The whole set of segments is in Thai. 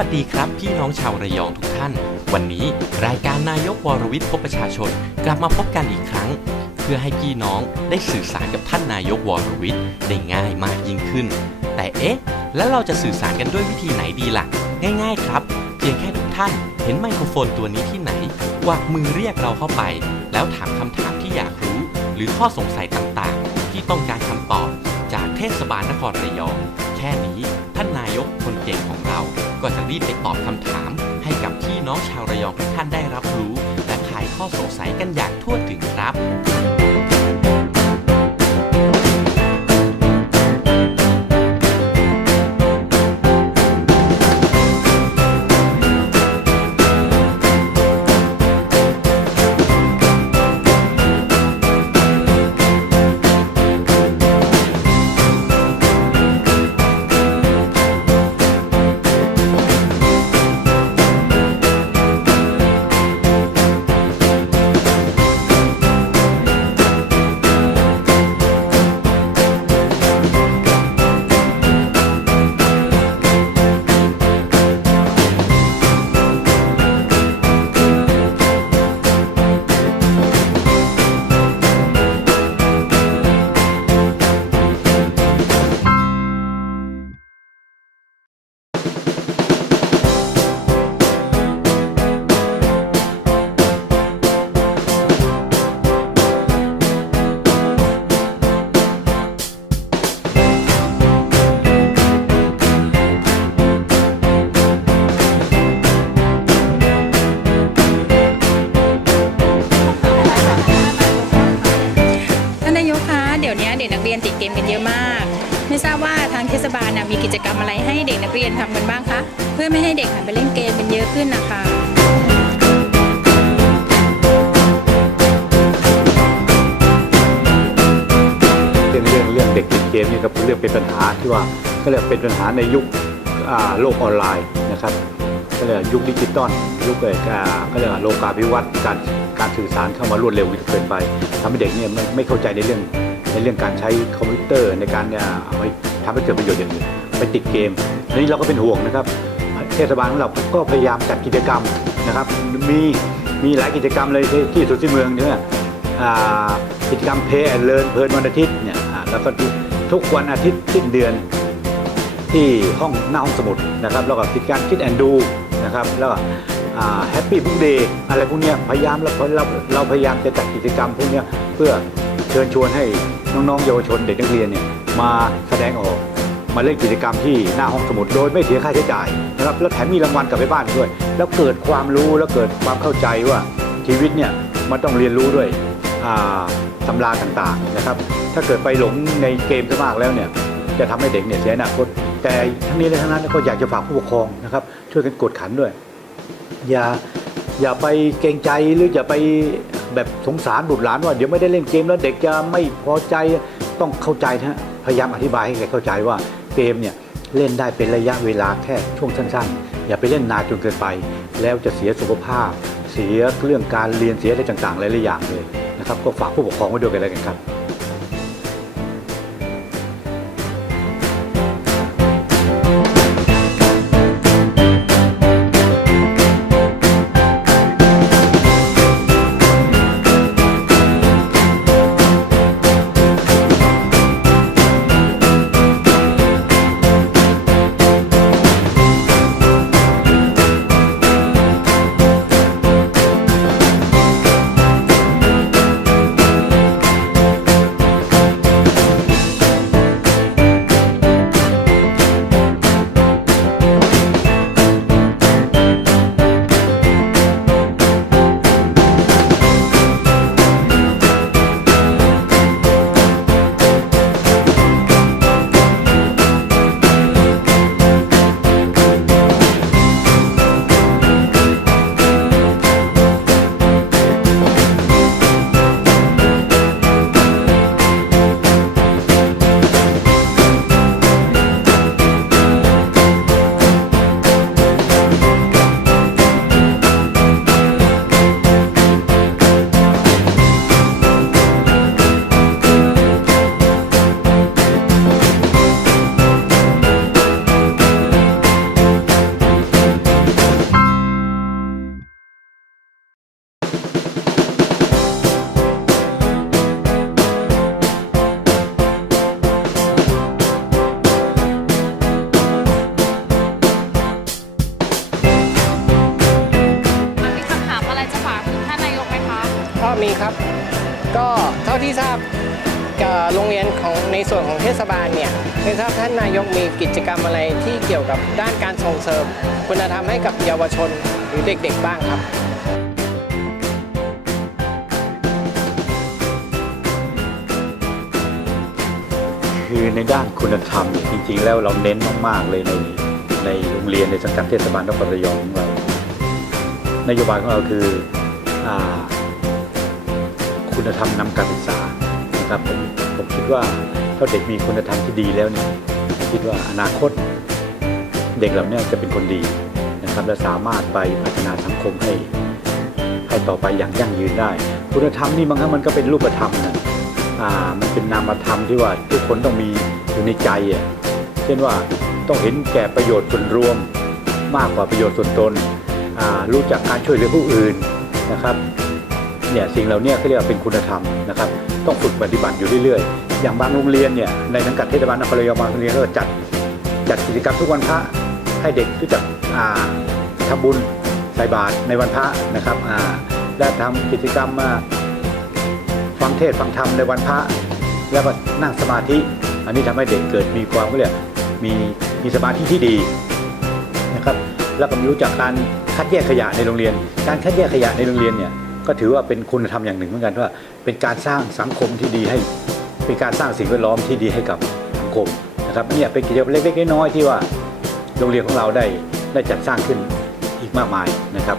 สวัสดีครับพี่น้องชาวระยองทุกท่าน วันนี้รายการนายกวรวิทย์พบประชาชน กลับมาพบกันอีกครั้ง เพื่อให้พี่น้องได้สื่อสารกับท่านนายกวรวิทย์ได้ง่ายมากยิ่งขึ้น แต่เอ๊ะ แล้วเราจะสื่อสารกันด้วยวิธีไหนดีล่ะ ง่าย ๆ ครับ เพียงแค่ทุกท่าน เห็นไมโครโฟนตัวนี้ที่ไหนวักมือเรียกเราเข้าไป แล้วถามคำถามที่อยากรู้ หรือข้อสงสัยต่างๆ ที่ต้องการคำตอบ จากเทศบาลนครระยอง แค่นี้ท่านนายกคนเก่งของเรา ก็จะรีบไปตอบคำถาม ให้กับพี่น้องชาวระยองทุกท่านได้รับรู้ และคลายข้อสงสัยกันอย่างทั่วถึงครับ ทางเทศบาลนะมีกิจกรรมอะไรให้เด็กนักเรียนทำกันบ้างคะเพื่อไม่ให้เด็กหันไปเล่นเกมกันเยอะขึ้นนะคะเรื่องเรื่องเรื่องเด็กติดเกมนี่ก็เป็นเรื่องเป็นปัญหาที่ว่าก็เรียกเป็นปัญหาในยุคอ่าโลกออนไลน์นะครับก็เรียกยุคดิจิตอลยุคเอ่ออ่าก็เรียกว่าโลกาภิวัตน์การการสื่อสารเข้ามารวดเร็วเกินไปทำให้เด็กเนี่ยไม่ไม่เข้าใจในเรื่องในเรื่องการใช้คอมพิวเตอร์ในการเนี่ยเอาไป ทำให้เกิดประโยชน์อย่างอื่นไปติดเกมทีนี้เราก็เป็นห่วงนะครับ เทศบาลของเราก็พยายามจัดกิจกรรมนะครับ มีมีหลายกิจกรรมเลยที่ที่สุดที่เมืองเนี่ยกิจกรรมเพย์แอนเลิร์นเพลินวันอาทิตย์เนี่ยแล้วก็ทุกวันอาทิตย์สิ้นเดือน ที่ห้องหน้าห้องสมุดนะครับแล้วก็กิจการคิดแอนดูนะครับแล้วก็แฮปปี้พุกเดย์อะไรพวกเนี้ยพยายามเราเราเราพยายามจะจัดกิจกรรมพวกเนี้ยเพื่อเชิญชวนให้น้องๆเยาวชนเด็กนักเรียนเนี่ย มาแสดงออก มาเล่นกิจกรรมที่หน้าห้องสมุดโดยไม่เสียค่าใช้จ่ายนะครับแล้วแถมมีรางวัลกลับไปบ้านด้วย แล้วเกิดความรู้แล้วเกิดความเข้าใจว่าชีวิตเนี่ยมันต้องเรียนรู้ด้วยตำราต่างๆนะครับ ถ้าเกิดไปหลงในเกมซะมากแล้วเนี่ยจะทำให้เด็กเนี่ยเสียอนาคต แต่ทั้งนี้และทั้งนั้นก็อยากจะฝากผู้ปกครองนะครับ ช่วยกันกดขันด้วย อย่าอย่าไปเกรงใจหรืออย่าไปแบบสงสารบุตรหลานว่าเดี๋ยวไม่ได้เล่นเกมแล้วเด็กจะไม่พอใจ ต้องเข้าใจนะฮะพยายามอธิบายให้แกเข้าใจว่าเกมเนี่ยเล่นได้เป็นระยะเวลาแค่ช่วงสั้นๆ อย่าไปเล่นนานจนเกินไป แล้วจะเสียสุขภาพ เสียเรื่องการเรียนเสียอะไรต่างๆหลายๆอย่างเลยนะครับก็ฝากผู้ปกครองไว้ด้วยกันแล้วกันครับ ส่วนของเทศบาลเนี่ยไม่ทราบท่านนายกมีกิจกรรมอะไรที่เกี่ยวกับด้านการส่งเสริม คุณธรรมให้กับเยาวชนหรือเด็กๆบ้างครับคือในด้านคุณธรรมเนี่ยจริงๆ แล้วเราเน้นมากๆเลยในในโรงเรียนในสังกัดเทศบาลนครระยองของเรานโยบายของเราคืออคุณธรรมนำการศึกษานะครับผมผมคิดว่า ถ้าเด็กมีคุณธรรมที่ดีแล้วเนี่ยผมคิดว่าอนาคตเด็กเหล่านี้จะเป็นคนดีนะครับและสามารถไปพัฒนาสังคมให้ให้ต่อไปอย่างยั่งยืนได้ คุณธรรมนี่บางครั้งมันก็เป็นรูปธรรมนะอ่ามันเป็นนามธรรมที่ว่าทุกคนต้องมีอยู่ในใจอะเช่นว่าต้องเห็นแก่ประโยชน์ส่วนรวมมากกว่าประโยชน์ส่วนตนอ่ารู้จักการช่วยเหลือผู้อื่นนะครับ เนี่ยสิ่งเหล่านี้เขาเรียกว่าเป็นคุณธรรมนะครับต้องฝึกปฏิบัติอยู่เรื่อยๆ อย่างบางโรงเรียนเนี่ยในสังกัดเทศบาลนครระยองบางโรงเรียนก็จัดจัดกิจกรรมทุกวันพระให้เด็กรู้จักอาทำบุญใส่บาตรในวันพระนะครับอาและทำกิจกรรมมาฟังเทศฟังธรรมในวันพระแล้วก็นั่งสมาธิ อันนี้ทำให้เด็กเกิดมีความก็เรียกมีมีสมาธิที่ดีนะครับแล้วก็มีรู้จักการคัดแยกขยะในโรงเรียน การคัดแยกขยะในโรงเรียนเนี่ย ก็ถือว่าเป็นคุณธรรมอย่างหนึ่งเหมือนกันว่า เป็นการสร้างสังคมที่ดีให้ เป็นการสร้างสิ่งแวดล้อมที่ดีให้กับสังคมนะครับเนี่ยเป็นกิจกรรมเล็กๆน้อยๆที่ว่าโรงเรียนของเราได้ได้จัดสร้างขึ้นอีกมากมายนะครับ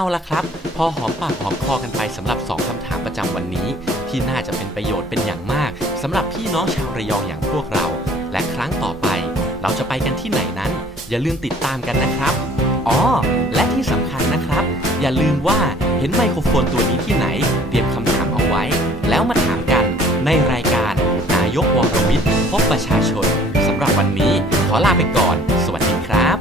เอาละครับ พอหอมปากหอมคอกันไปสำหรับ 2คำถามประจำวันนี้ ที่น่าจะเป็นประโยชน์เป็นอย่างมากสำหรับพี่น้องชาวระยองอย่างพวกเรา และครั้งต่อไป เราจะไปกันที่ไหนนั้น อย่าลืมติดตามกันนะครับอ๋อและที่สำคัญนะครับ อย่าลืมว่าเห็นไมโครโฟนตัวนี้ที่ไหน เตรียมคำถามเอาไว้ แล้วมาถามกันในรายการ นายกวรวิทย์พบประชาชนสำหรับวันนี้ขอลาไปก่อน สวัสดีครับ